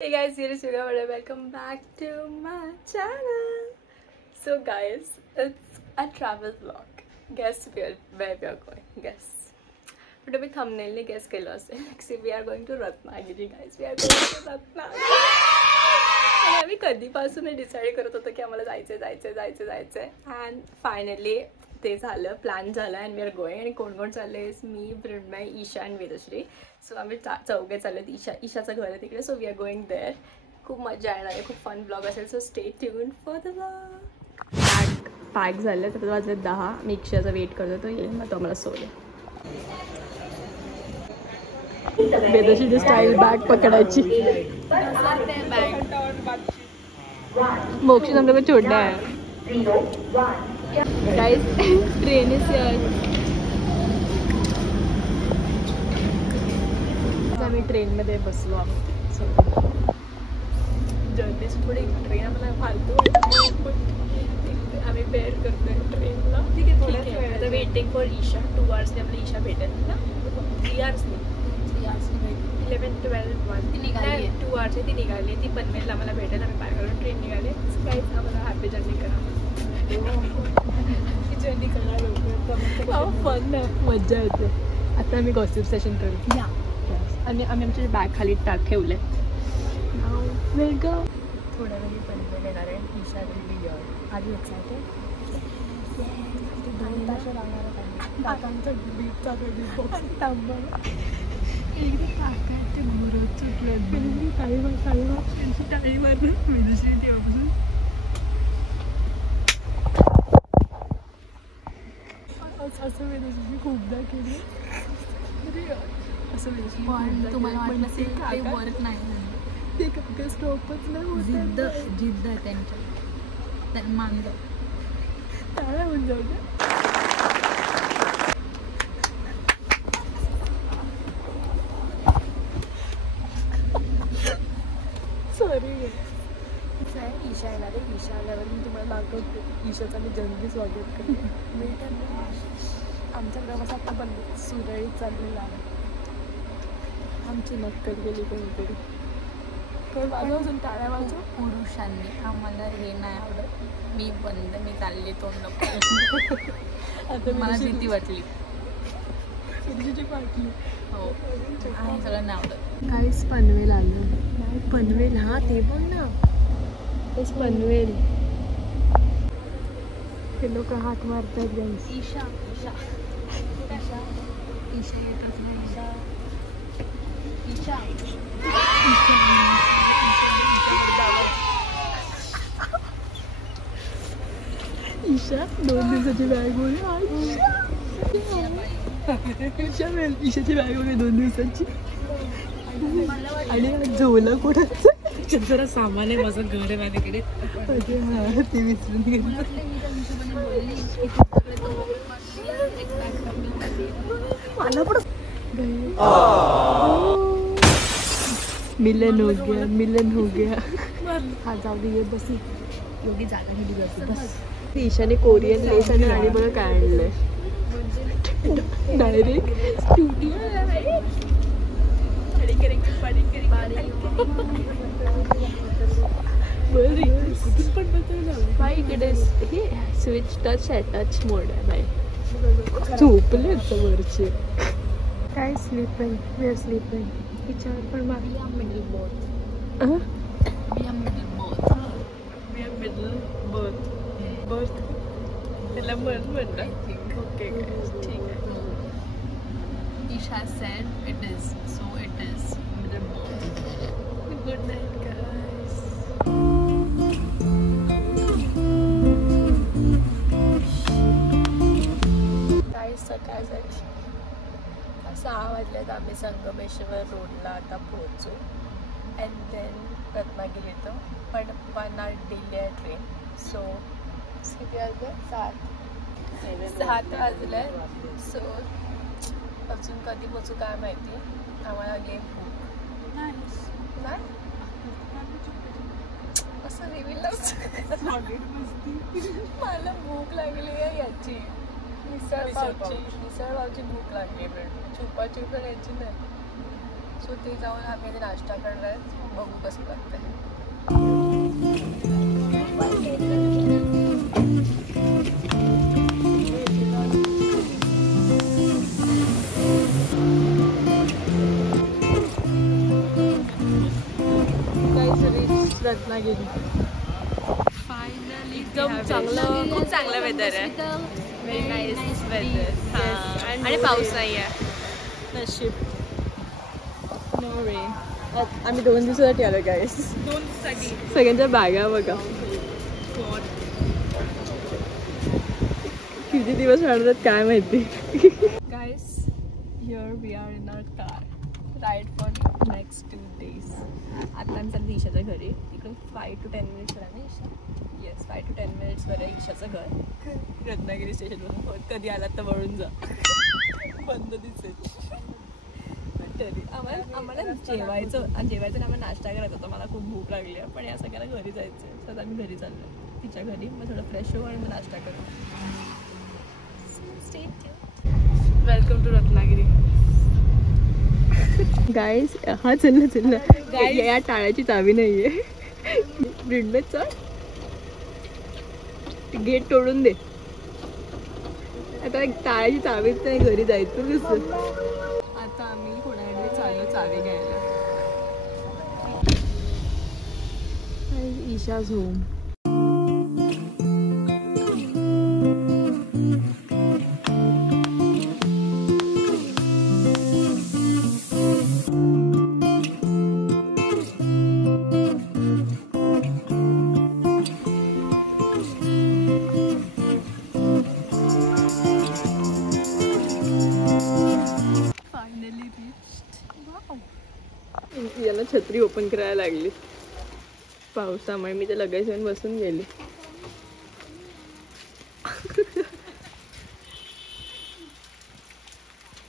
Hey guys, here is Yuga. Welcome back to my channel. So guys, it's a travel vlog. Guess where we are going. Guess. But abhi thumbnail ne guess kela ase. See, we are going to Ratnagiri, guys. We are going to Ratnagiri. आणि आम्ही कधीपासून decide करत होतो की आम्हाला जायचं and finally ते झालं, प्लॅन झाला अँड वी आर गोईंग. आणि कोण कोण चालले? मी, मृण्मय, ईशा अँड वेदश्री. सो आम्ही चौघे चाललेत. ईशाचं घर आहे तिकडे. So we are going there. खूप मजा येणार आहे, खूप फन ब्लॉग असेल. So stay tuned for the blog. Pack झालं तर वाजले 10. मी ईशाचा वेट करतो, तो येईल मग तो आम्हाला सोडेल. वेदश्रीची स्टाईल बॅग पकडायची. मोक्षी तुमको छोड़ना है गाइस. ट्रेन इज आम्ही ट्रेनमध्ये बसलो. जर्नीची थोडी ट्रेन आम्हाला फालतू आम्ही बेअर करतोय ट्रेनला. ठीक आहे. आता वेटिंग फॉर ईशा. 2 hours आम्हाला ईशा भेटेल ना. 3 hours नाही, 11, 12, 1 ती निघाली. 2 hours ती निघाली. ती पनवेलला आम्हाला भेटेल. आम्ही पायगावरून ट्रेन निघाले. काहीच आम्हाला हॅपी जर्नी करा. ती जर्नी करणार लवकर. फन मजा येते. आता आम्ही गॉसिप सेशन करू. आणि आम्ही आमचे बॅग खाली ठेवले. वेलकम. थोड्या वेळी पनवेल येणार आहे. Isha will be here. Are you excited? 2 तास लागणार आहे. दातांचा बीट चालू आहे. एकदम काकाचे घोरच सुटले. टाळी मारून वेदश्री तेव्हापासून असं वेदश्री खूपदा केली. असं वेदश्री तुम्हाला वाटलं असेल काही वर्क नाही. ते काका स्टॉपच नाही होत. जिद्द आहे त्यांच्या मानलं. टाळ्या होऊन जाऊ द्या. सॉरी. ईशा येणार आहे. ईशा आल्यावर मी तुम्हाला दाखवते. ईशाचा मी जल्दी स्वागत करते. मी त्यांना आमचा प्रवास आता पण सुरळीत चाललेला आहे. आमची नक्कल गेली कोणीतरी. अजून टाळ्या वाजव. पुरुषांनी आम्हाला हे नाही आवडत. मी चालले तोंड. आता मला भीती वाटली. पाटली. हो, सगळं नाही आवडत. काहीच पनवेल आलं. पनवेल. हा ते बघ ना, तेच पनवेल. ते लोक हात मारतात. गाईस ईशा येतच नाही. ईशा ईशा 2 दिवसाची बॅग होती. ईशाची बॅग होती 2 दिवसाची. आणि झोला कोणाचं जरा सामान आहे. माझं घर आहे माझ्याकडे. हा ते विसरून गेली. मला पण मिलन हो गया. हा जाऊ दे. बस एवढी जागा गेली जाते. बस. ईशाने कोरियन लेस आणि राणी बघा काय आणलंय. Direct studio. बाई इकडे हे स्विच टच आहे. टच मोड आहे बाई. झोपले वरचे. काय स्लीपिंग. We R sleeping. तिच्यावर पण मिडल बर्थ त्याला म्हणतात. ओके ठीक आहे. Isha said it is, so it is middle berth. Good night guys. सकाळ झाली. 6 वाजल्यात. आम्ही संगमेश्वर रोडला आता पोहोचू. अँड देन रत्नागिरी येतो. पण 1 hour डिले आहे ट्रेन. सो किती वाजले? 7 वाजले. सो अजून कधी पोचू काय माहिती. आम्हाला गेम भूक नाही. असं रिव्हील मला भूक लागली आहे याची. मिसळ पावची भूक लागली. छुपाछुप करायची नाही. सो ते जाऊन आम्ही आधी नाश्ता करणार आहे. बघू कसं लागतं. रत्नागिरी फायनली एकदम चांगलं, खूप चांगलं वेदर आहे. Very nice weather. आणि पाऊस नाही आहे. नशीब. No rain. आम्ही 2 दिवसासाठी आलो गाईस. 2 दिवसासाठी. सगळ्यांच्या बॅगा बघा. किती दिवस राहणार काय माहिती. Guys, here we are in our car. Ride for next 2 days. आता आम्ही चाललो ईशाच्या घरी. तिकडून 5 to 10 minutes वर आहे ना ईशा. येस, 5 to 10 minutes वर आहे ईशाचं घर. रत्नागिरी स्टेशनवरून कधी आलात तर वळून जा. बंद दिसेल. तरी आम्हाला जेवायचं आणि आम्हाला नाश्ता करायचा होता. मला खूप भूक लागली आहे, पण या सगळ्याला घरी जायचं आहे. तर आम्ही घरी चाललो तिच्या घरी. मग थोडं फ्रेश होऊ आणि मग नाश्ता करू. Welcome to Ratnagiri. गाईस, हा चल या टाळ्याची चावी नाहीये. ब्रिडमेटचा गेट तोडून दे. आता टाळ्याची चावीच नाही, घरी जायचं कसं. आता आम्ही कोणाकडे चाललो चावी घ्यायला. ईशाज होम. याला छत्री ओपन करायला लागली पावसामुळे. मी तर लगेच येऊन बसून गेली.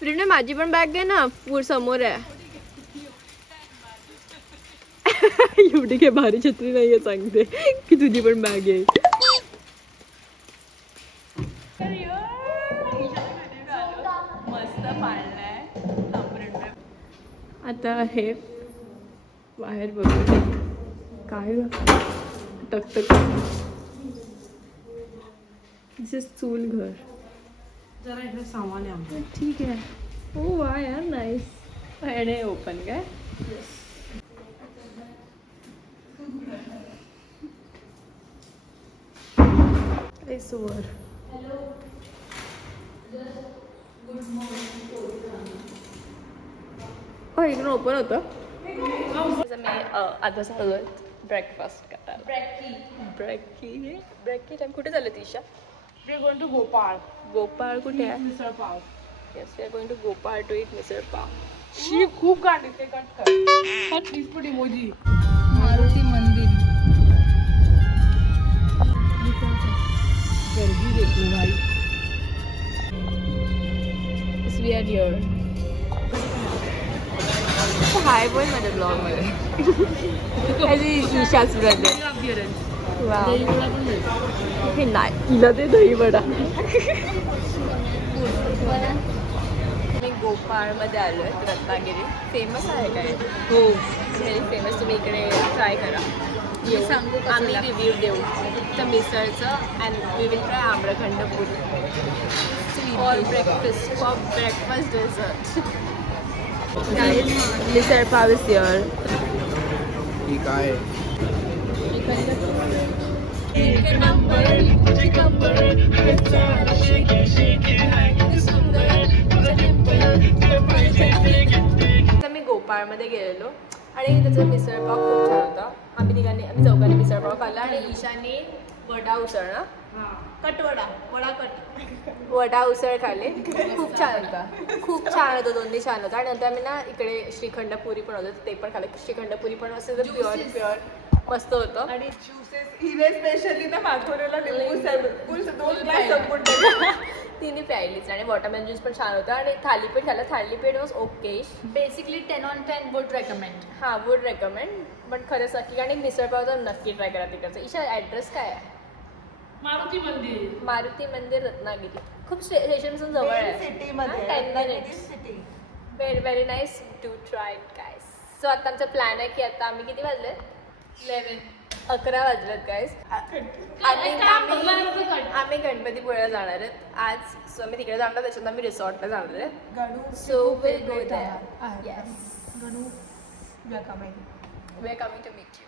प्रिने माझी पण बॅग घे ना, पूर समोर आहे. एवढी काय भारी छत्री नाहीये, सांगते की तुझी पण बॅग आहे. मस्त पाळलाय. आता हे बाहेर बघू काय टकटक. दिस चूल घर. जरा इकडे सामान आहे आमचं. ठीक आहे. हो वा यार, नाईस. आणि ओपन काय. वर इकडून ओपन होतं. मी आता चालू आहे ब्रेकफास्ट करायला. ब्रेकी टाइम. कुठे चाललं Tisha? We are going to Gopal. Gopal कुठे आहे? Misal pav. Yes, we are going to Gopal to eat misal pav. शी खूप गाडी ते कट कर. Cut please put emoji. Maruti मंदिर. गर्दी देखो भाई. Yes, we are here. हाय बोल माझ्या ब्लॉग मध्ये. ईशाच ब्रदर. हे नाही हिला ते दही वडा. मी गोपाळमध्ये आलो आहे. रत्नागिरी फेमस आहे काय? हो, व्हेरी फेमस. तुम्ही इकडे ट्राय करा. सांगू आम्ही रिव्ह्यू देऊ तर मिसळचं. And we will try amrakhand puri for breakfast dessert. Misal pav is here. ठीक आहे. मी गोपाळमध्ये गेलेलो आणि त्याचा मिसळपाव खूप छान होता. आम्ही चौघांनी मिसळपाव खाल्ला आणि ईशाने वडा उसळ ना वडा उसळ खाल्ले. खूप छान होता. खूप छान होतं. दोन्ही छान होतं. आणि नंतर आम्ही ना इकडे श्रीखंड पुरी पण होतं, ते पण खाल्लं. श्रीखंड पुरी पण असं प्युअर मस्त होतं. आणि ज्युसेस हिने स्पेशली ना मागवलेला तिने प्यायलीच. आणि वॉटरमेलन ज्यूस पण छान होता. आणि थालीपीठ खाल्लं. Thalipeeth was okay. Basically 10 on 10 would recommend. हां, वुड रेकमेंड. बट खरंच नक्की. आणि मिसळपाव तर नक्की ट्राय करा तिकडचं. ईशा ॲड्रेस काय आहे? मारुती मंदिर रत्नागिरी. खूप स्टेशनपासून जवळ आहे. 10 minutes. Very nice to try guys. So आता आमचा प्लॅन आहे की आता आम्ही किती वाजले 11 वाजलेत गाईस. आम्ही गणपतीपुळ्याला जाणार आहेत आज. सो आम्ही तिकडे जाणार त्याच्यानंतर आम्ही रिसॉर्टला जाणार आहेत. So will go there. Yes we are coming to meet you.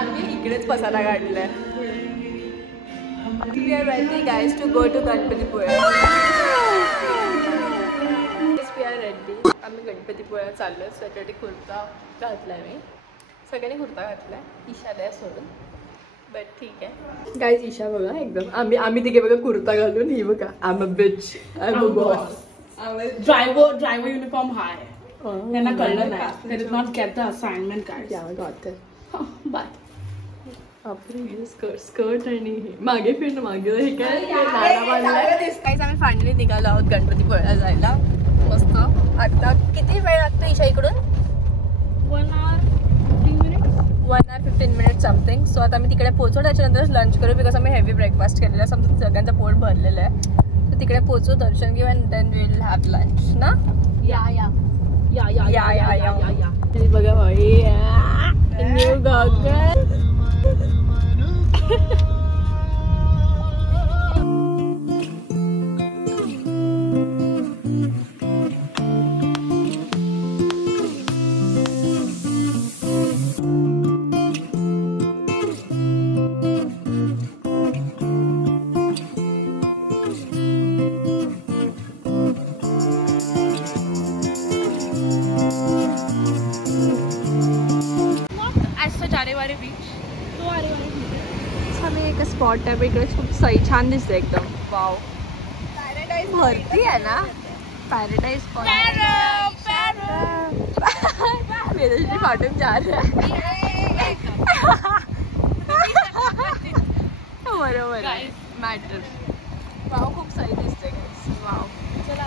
आम्ही इकडेच पसारा काढलाय. We are ready guys to go to Ganpatipule. We are ready. आम्ही गणपतीपुळ्याला चाललोय. त्याच्यासाठी कुर्ता घातलाय मी. सगळ्यांनी कुर्ता घातलाय ईशाला सोडून. बट ठीक आहे गाईज. ईशा बघा एकदम आम्ही तिघे बघा कुर्ता घालून. ही बघा I am a bitch. I am a boss. Driver uniform हाय. त्यांना कळलं नाही. They did not get the assignment guys. Yeah, I got it. Bye. आपले स्कर्ट आणि मागे फिरण मागे हे काय आम्ही फायनली निघालो आहोत गणपतीपुळ्याला जायला. मस्त. आता किती वेळ लागतो ईशा इकडून? 1 hour 15 minutes समथिंग. सो आता आम्ही तिकडे पोहोचू. त्याच्यानंतरच लंच करू बिकॉज आम्ही हेवी ब्रेकफास्ट केलेला. समजा सगळ्यांचं पोट भरलेलं आहे. तर तिकडे पोहोचू दर्शन घेऊ and then will have lunch ना. या बघा भाई न्यू गॉगल. एक स्पॉट आहे इकडे खूप छान दिसते एकदम. वाव भरती आहे ना. पॅराडाईज स्पॉट फाटून जा बरोबर मॅटर. वाव खूप सही दिसते. वाव चला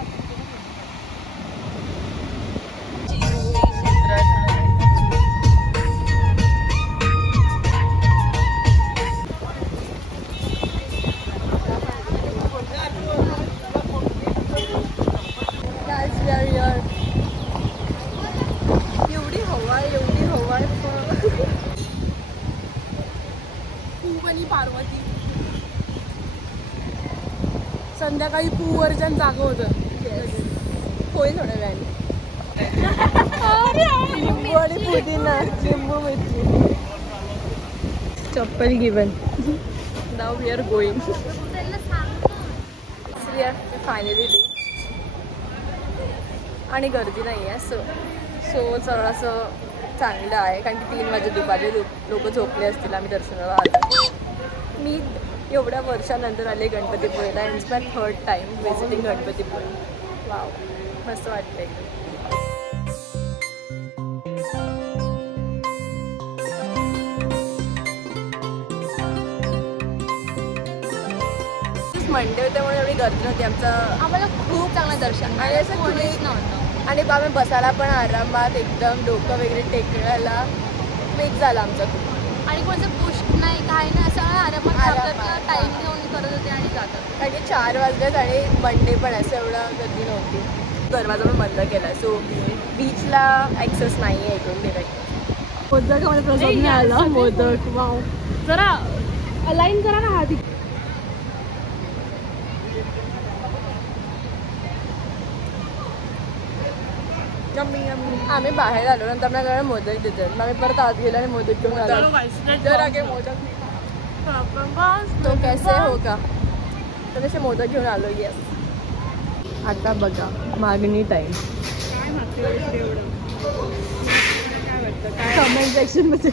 पार्वती. संध्याकाळी पूवर्जन जागं होतं. होईल थोड्या वेळाने. लिंबू आणि पुदिना लिंबू मिरची. चप्पल गिवन. नाव we are going. We are finally reach. आणि गर्दी नाही आहे. सो थोडंसं चांगलं आहे कारण की 3 वाजे दुपारी लोक झोपले असतील. आम्ही दर्शनाला आलो. मी एवढ्या वर्षानंतर आले गणपतीपुळेला. It's my 3rd time visiting Ganpatipule. Wow मस्त वाटतं एकदम. मंडे होते म्हणून एवढी गर्दी नव्हती. आम्हाला खूप चांगलं दर्शन आणि असं कुणीच नव्हतं. आणि आम्ही बसायला पण आरामात एकदम डोकं वगैरे टेकण्याला वेग झाला आमचा खूप. आणि कोणतं पुश नाही काय नाही असं आरामात टाईम घेऊन करत होते आणि जातात. कारण की 4 वाजलेत आणि मंडे पण असं एवढं गर्दी नव्हती. दरवाजा पण बंद केला. सो बीचला ॲक्सेस नाही आहे इकडून डिरेक्ट. मोदक मला प्रसाद मिळाला. मोदक वाव. जरा अलाईन करा ना आधी. आम्ही बाहेर आलो नंतर आपल्याकडे मोदक देतात. आम्ही परत आत गेलो आणि मोदक घेऊन आलो. जरा काही मोदक तो कैसे होगा. तर तसे मोदक घेऊन आलो. येस. आता बघा मागणी टाईम. कमेंट सेक्शन मध्ये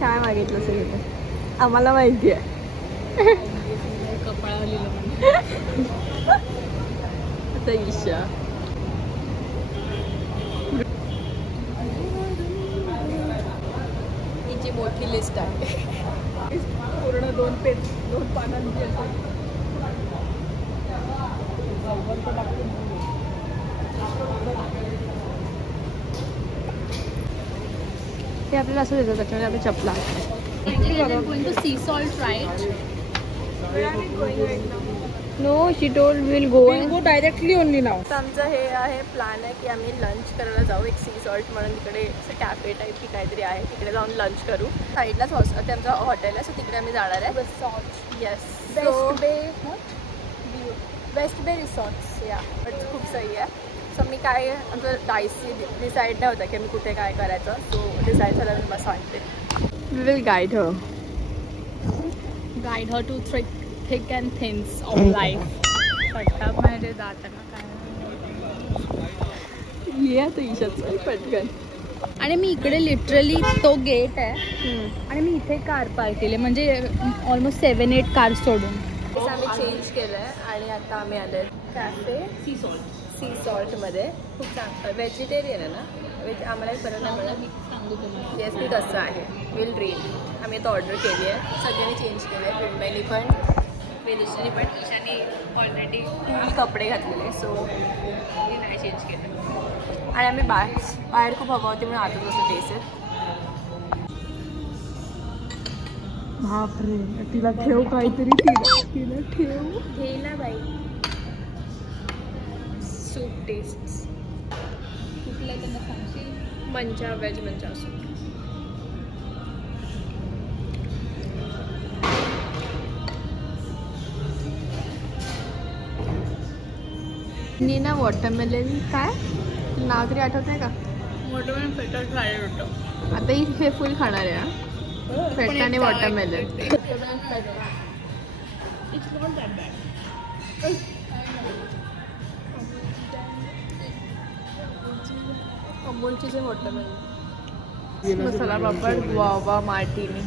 काय मागितलं असेल आम्हाला माहिती आहे. कपाळाला आता ईशा हिची मोठी लिस्ट आहे. पूर्ण 2 पानांची ते आपल्याला असं देतात त्याच्यामध्ये आपली चपला. going to sea salt ride. No she told will go directly only now. तर आमचं हे आहे प्लॅन आहे की आम्ही लंच करायला जाऊ. एक सी सॉल्ट म्हणून तिकडे असं कॅफे टाईप की काहीतरी आहे, तिकडे जाऊन लंच करू. साईडलाच ते आमचं हॉटेल आहे, सो तिकडे आम्ही जाणार आहे. येस, वेस्ट बे रिसॉर्ट्स. या बट खूप सही आहे. सो मी काय आमचं डिसाईड नाही होतं की मी कुठे काय करायचं. सो डिसाईड झालं मी मला सांगते. We will guide her to thick and thins of life. मध्ये जाताना काय ये आता ईशाचं पटकन. आणि मी इकडे लिटरली तो गेट आहे आणि मी इथे कार पार्क केली, म्हणजे ऑलमोस्ट 7-8 कार सोडून. आम्ही चेंज केलं आहे आणि आता आम्ही आले कॅफे सी सॉल्टमध्ये. खूप चांगलं व्हेजिटेरियन आहे ना, आम्हाला फरक नाही पडत. येस मी तसं आहे. Will read. आम्ही आता ऑर्डर केली आहे. सगळ्यांनी चेंज केलं आहे. मृण्मयनी पण, वेदश्रीनी पण. ईशाने ऑलरेडी कपडे घातलेले, सो मी नाही चेंज केलं. आणि आम्ही बाहेर खूप हवा होती म्हणून आतच असं टेस्ट आहे. बापरे, तिला ठेव काहीतरी. तिला ठेव. घे ना बाई. सूप टेस्ट कुठलं त्यांना सांगशील? मंचा, वेज मंचा सूप. नीना वॉटरमेलन काय नाव तरी आठवत आहे का? वॉटरमेलन पेटर फ्रायड होतं. आता हे फुल खाणार आहे ना, फेटाने watermelon. It's not that bad. अमूलची जे वॉटरमेलन, मसाला पापड, वावा मार्टिनी.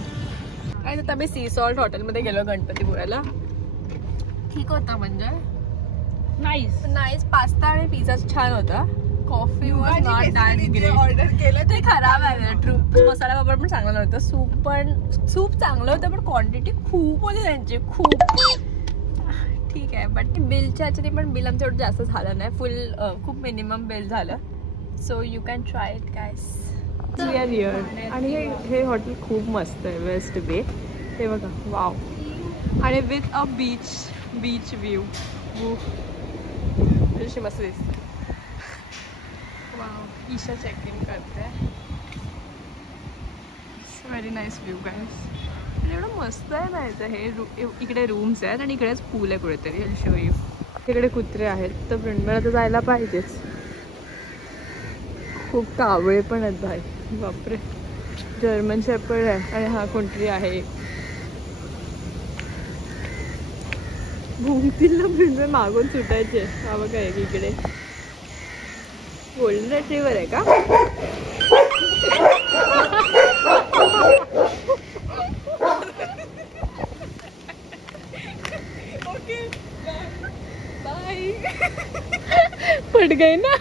आणि आता आम्ही सी सॉल्ट हॉटेलमध्ये गेलो गणपतीपुळ्याला. ठीक होता म्हणजे नाईस. पास्ता आणि पिझ्झा छान होता. Coffee was not that great. Order केलं ते खराब आहे. ट्रू. मसाला पापड पण चांगला नव्हता. सूप चांगलं होतं पण क्वांटिटी खूप होती त्यांची, खूप. ठीक आहे, बट बिलच्या ह्याच्याने पण बिल आमचं एवढं जास्त झालं नाही. खूप मिनिमम बिल झालं. So you can try it guys. We are here. आणि हे हॉटेल खूप मस्त आहे, वेस्ट बे. हे बघा, वाव. आणि विथ अ बीच व्ह्यू. अशी मस्त दिसते. वाव. ईशा चेक इन करते. व्हेरी नाईस व्ह्यू गाईस. आणि एवढं मस्त आहे ना याचं. हे इकडे रूम्स आहेत आणि इकडेच पूल आहे कुठेतरी. Will show you. तिकडे कुत्रे आहेत, तर फ्रेंडला तर जायला पाहिजेच. खूप कावळे पण आहेत बाहेर. बापरे. जर्मन शेपर्ड आहे आणि हा कोणतरी आहे. भूमतीला फ्रेंड मागून सुटायचे. हा बघा एक इकडे. गोल्डन रिट्रीव्हर आहे का? पट गई ना.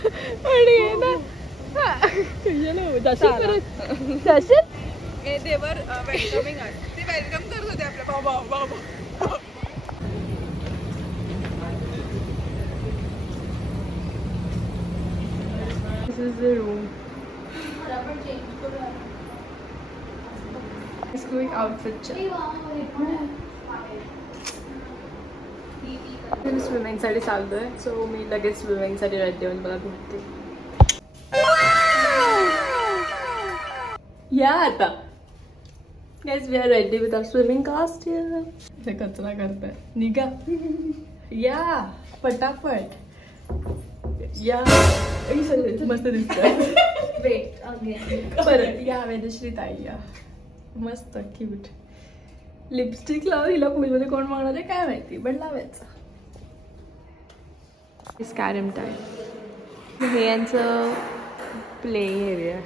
देवर वेलकमिंग अस. ते वेलकम करत होते आपल्या बाबा. This is the room. It's going outfit check. Swimming साठी चालतोय. सो मी लगेच स्विमिंग साठी रेडी होऊन मला भेटते. या आता guys, we are ready with our swimming costume. हे कचरा करताय. निघा. या पटापट. या. मस्त दिसतंय. वेट परत या. वेदश्री ताई या. मस्त क्यूट. लिपस्टिक लावून हिला पूलमध्ये कोण मागणार आहे काय माहिती, पण लावायचं. स्कॅरम टाईम. हे यांचं प्ले एरिया.